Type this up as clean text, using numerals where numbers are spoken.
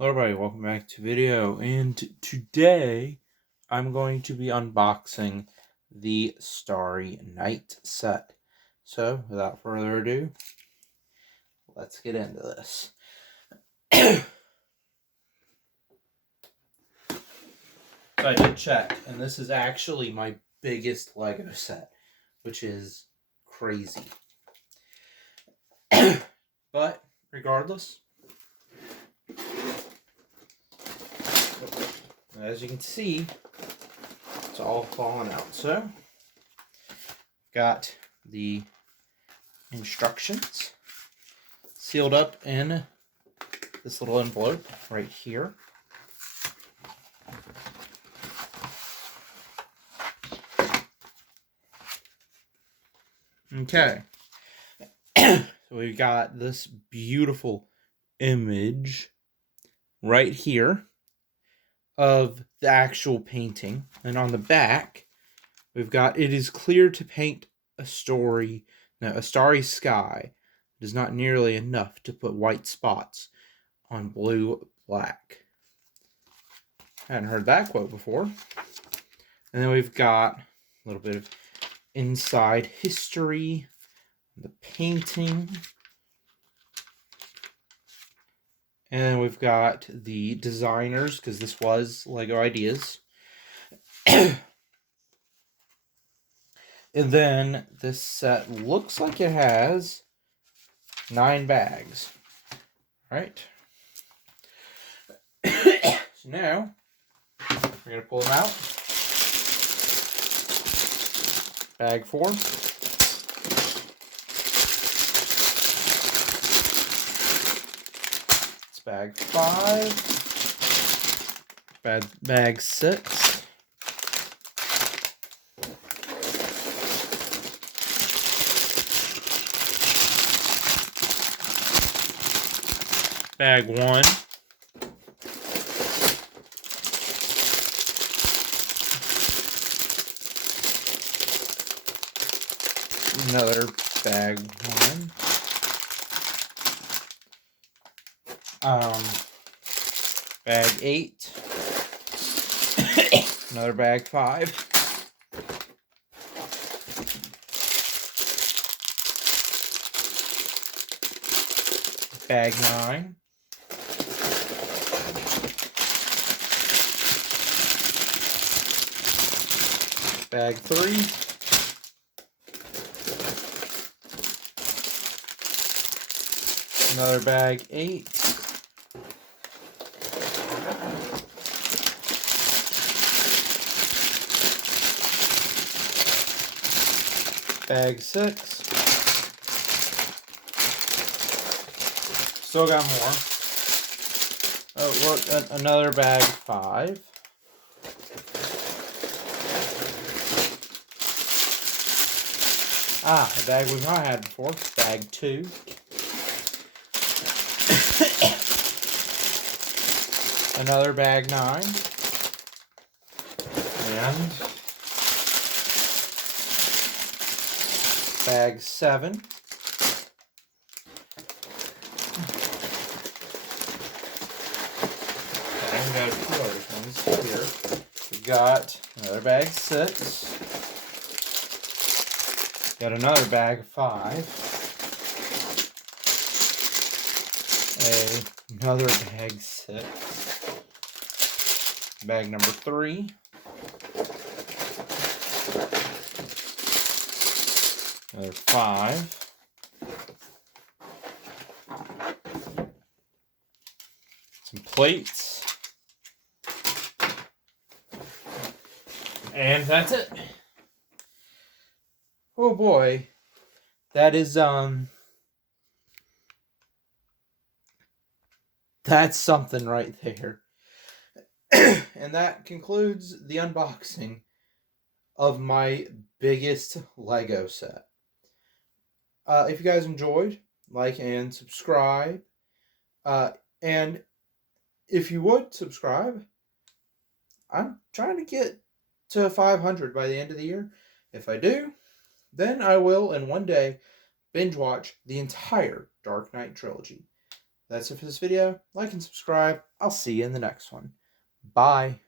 Hello everybody, welcome back to video, and today I'm going to be unboxing the Starry Night set. So, without further ado, let's get into this. So I did check, and this is actually my biggest Lego set, which is crazy. But, regardless, as you can see, it's all falling out. So, got the instructions sealed up in this little envelope right here. Okay. So we've got this beautiful image right here of the actual painting. And on the back, we've got, "It is clear to paint a starry sky. It is not nearly enough to put white spots on blue black." I hadn't heard that quote before. And then we've got a little bit of inside history, the painting. And then we've got the designers, because this was Lego Ideas. And then this set looks like it has 9 bags. Right? So now, we're going to pull them out. Bag 4. It's bag 5. Bag 6. Bag 1. Another bag 1. Bag 8. Another bag 5. Bag 9. Bag 3. Another bag 8. Bag 6. Still got more. Oh, look, another bag 5. The bag we've not had before. Bag 2. Another bag 9. And bag 7. And we got 2 other ones here. We've got another bag 6. Got another bag 5. Another bag 6. Bag number 3. Another 5. Some plates. And that's it. Oh boy. That is, that's something right there. And that concludes the unboxing of my biggest Lego set. If you guys enjoyed, like and subscribe. And if you would subscribe, I'm trying to get to 500 by the end of the year. If I do, then I will in one day binge watch the entire Dark Knight trilogy. That's it for this video. Like and subscribe. I'll see you in the next one. Bye.